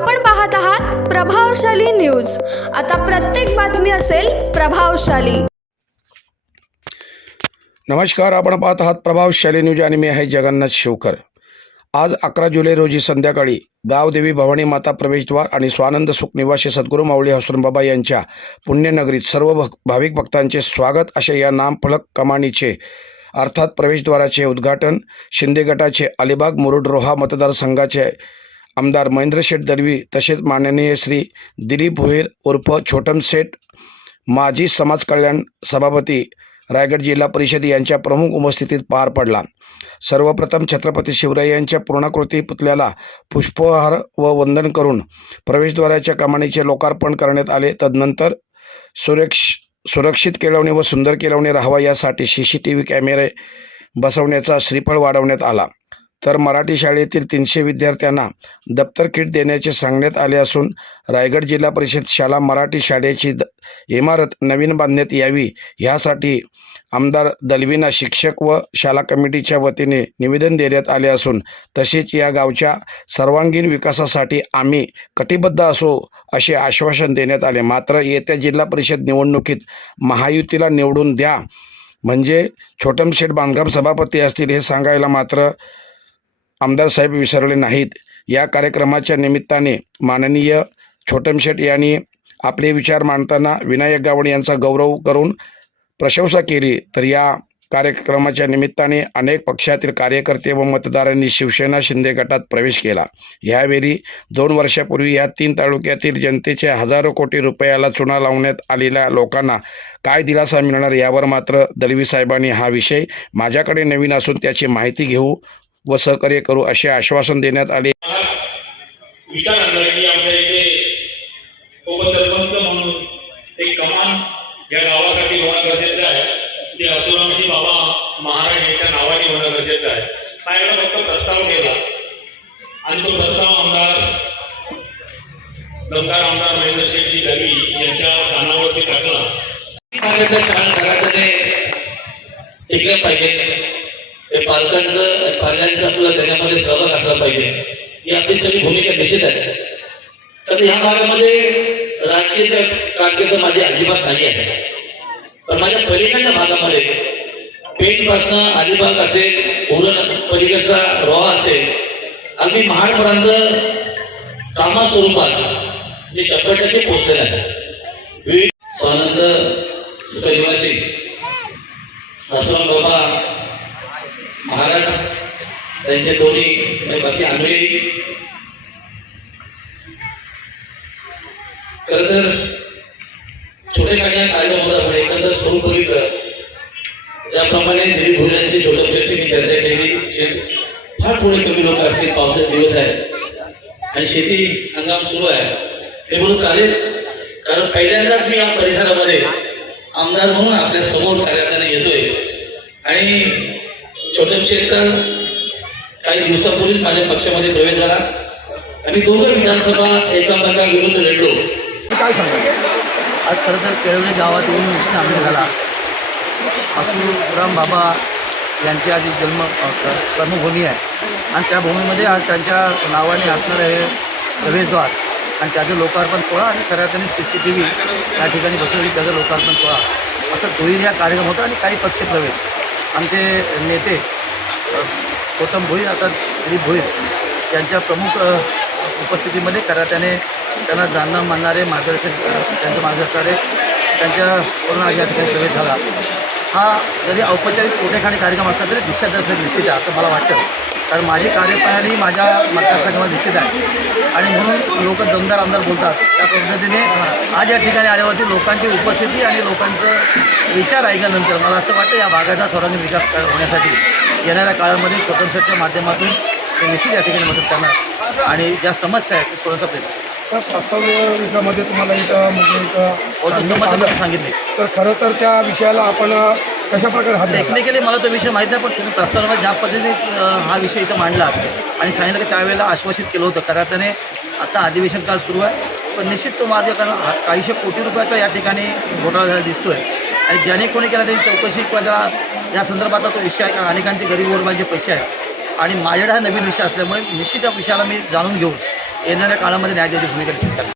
आपण पाहत आहात प्रभावशाली न्यूज. आता प्रत्येक बातमी असेल प्रभावशाली. नमस्कार आपण पाहत आहात प्रभावशाली न्यूज आणि मी आहे जगन्नाथ शिवकर. आज अकरा जुलै रोजी संध्याकाळी गावदेवी भवानी माता प्रवेशद्वार आणि स्वानंद सुखनिवासी सद्गुरू माऊली हसुरबाबा यांच्या पुण्यनगरीत सर्व भक भाविक भक्तांचे स्वागत असे या नामफलक कमानीचे अर्थात प्रवेशद्वाराचे उद्घाटन शिंदे गटाचे अलिबाग मुरुड रोहा मतदारसंघाचे आमदार महेंद्र शेठ दर्वी तसेच माननीय श्री दिलीप भोईर उर्फ छोटम शेठ माजी समाज कल्याण सभापती रायगड जिल्हा परिषद यांच्या प्रमुख उपस्थितीत पार पडला. सर्वप्रथम छत्रपती शिवराय यांच्या पूर्णाकृती पुतल्याला पुष्पहार व वंदन करून प्रवेशद्वाराच्या कमानीचे लोकार्पण करण्यात आले. तदनंतर सुरक्ष सुरक्षित केळवणे व सुंदर केळवणे राहावा यासाठी सी सी टी व्ही कॅमेरे बसवण्याचा श्रीफळ वाढवण्यात आला. तर मराठी शाळेतील तीनशे विद्यार्थ्यांना दप्तर किट देण्याचे सांगण्यात आले असून रायगड जिल्हा परिषद शाळा मराठी शाळेची द इमारत नवीन बांधण्यात यावी यासाठी आमदार दलवीना शिक्षक व शाळा कमिटीच्या वतीने निवेदन देण्यात आले असून तसेच या गावच्या सर्वांगीण विकासासाठी आम्ही कटिबद्ध असो असे आश्वासन देण्यात आले. मात्र येत्या जिल्हा परिषद निवडणुकीत महायुतीला निवडून द्या म्हणजे छोटमशेठ बांधकाम सभापती असतील हे सांगायला मात्र आमदार साहेब विसरले नाहीत. या कार्यक्रमाच्या निमित्ताने माननीय छोटमशेठ यांनी आपले विचार मांडताना विनायक गावड यांचा गौरव करून प्रशंसा केली. तर या कार्यक्रमाच्या निमित्ताने अनेक पक्षातील कार्यकर्ते व मतदारांनी शिवसेना शिंदे गटात प्रवेश केला. यावेळी दोन वर्षापूर्वी या तीन तालुक्यातील जनतेच्या हजारो कोटी रुपयाला चुना लावण्यात आलेल्या लोकांना काय दिलासा मिळणार यावर मात्र दलवी साहेबांनी हा विषय माझ्याकडे नवीन असून त्याची माहिती घेऊ. व सहकार्य करू असे आश्वासन देण्यात आले. विचार आणला की आमच्या इथे उपसरपंच म्हणून एक कमान या गावासाठी होणं गरजेचं आहे. ते असुरामजी बाबा महाराज यांच्या नावाने होणं गरजेचं आहे. काय फक्त प्रस्ताव केला. आणि तो प्रस्ताव आमदार दमदार आमदार महेंद्र शेठजी दवी यांच्या कानावरती टाकला. घराकडे टिकलं पाहिजे. हे पालकांचं पालकांचं आपलं त्याच्यामध्ये सहभाग असला पाहिजे. ही आपली सगळी भूमिका निश्चित आहे. तर ह्या भागामध्ये राजकीय कारकीर्द माझी अजिबात नाही आहे. पण माझ्या पलीकडच्या भागामध्ये पेठपासनं अलिबाग असेल उरण पलीकडचा रोहा असेल अगदी महाडपर्यंत कामा स्वरूपात मी शंभर टक्के पोचलेलं आहे. विविध स्वानंद सुखनिवासी आश्रम बाबा त्यांचे दोन्ही आणि बाकी आंधळी. खरं तर छोटे काढण्या कार्यक्रम होता पण एकंदर स्वरूप बघितलं ज्याप्रमाणे दिलीप भोजनांशी छोट्याशी मी चर्चा केली शेत फार थोडे कमी लोक असतील पावसाचे दिवस आहेत. आणि शेती हंगाम सुरू आहे. हे म्हणून चालेल कारण पहिल्यांदाच मी या परिसरामध्ये आमदार म्हणून आपल्यासमोर कार्यालयाने येतोय. आणि छोटम शेतचा काही दिवसापूर्वीच माझ्या पक्षामध्ये प्रवेश झाला. आणि दोघं विधानसभा एकामेका विरुद्ध लढलो. आज खरं तर केळवणे गावात येऊन निश्चित आनंद झाला. आसुराम बाबा यांची आज जन्म कर्मभूमी आहे. आणि त्या भूमीमध्ये आज त्यांच्या नावाने असणारं हे प्रवेशद्वार. आणि त्याचं लोकार्पण सोहळा आणि खऱ्या अर्थाने सी सी टी व्ही या ठिकाणी बसवली त्याचं लोकार्पण सोहळा. असं दोन्ही या कार्यक्रम होता आणि काही पक्ष प्रवेश. आमचे नेते गौतम भोईर आता दिलीप भोईर यांच्या प्रमुख उपस्थितीमध्ये कराट्याने त्यांना जाणणं मानणारे मार्गदर्शन त्यांचं मार्गदर्शनारे त्यांच्या पूर्ण या ठिकाणी प्रवेश झाला. हा जरी औपचारिक कोठेखाणी कार्यक्रम असला तरी दिशादर्शक निश्चित आहे असं मला वाटतं. कारण माझी कार्यप्रणाली माझ्या मतदारसंघामध्ये निश्चित आहे. आणि म्हणून लोक दमदार आमदार बोलतात. त्या पद्धतीने आज या ठिकाणी आल्यावरती लोकांची उपस्थिती आणि लोकांचं विचार ऐकल्यानंतर मला असं वाटतं या भागाचा सर्वांगीण विकास होण्यासाठी येणाऱ्या काळामध्ये छोट्या माध्यमातून ते निश्चित या ठिकाणी मदत करणार. आणि ज्या समस्या आहेत ते सोडवण्याचा प्रयत्न. तर तुम्हाला इथं म्हणजे इथं सांगितली. तर खरं तर त्या विषयाला आपण कशा प्रकारे हात टेक्निकली मला तो विषय माहीत नाही पण तुम्ही प्रस्तावना ज्या पद्धतीने हा विषय इथं मांडला आणि सांगितलं की त्यावेळेला आश्वासित केलं होतं खऱ्या त्याने आता अधिवेशन काल सुरू आहे. पण निश्चित तो मार्ग कारण काहीशे कोटी रुपयाचा या ठिकाणी घोटाळा झाला दिसतोय. आणि ज्याने कोणी केला त्याची चौकशी किंवा त्या- या संदर्भातला तो विषय आहे कारण अनेकांचे गरीब गोरबांचे पैसे आहेत. आणि माझ्याकडे हा नवीन विषय असल्यामुळे निश्चित या विषयाला मी जाणून घेऊन येणाऱ्या काळामध्ये न्याय द्यायची भूमिका निश्चित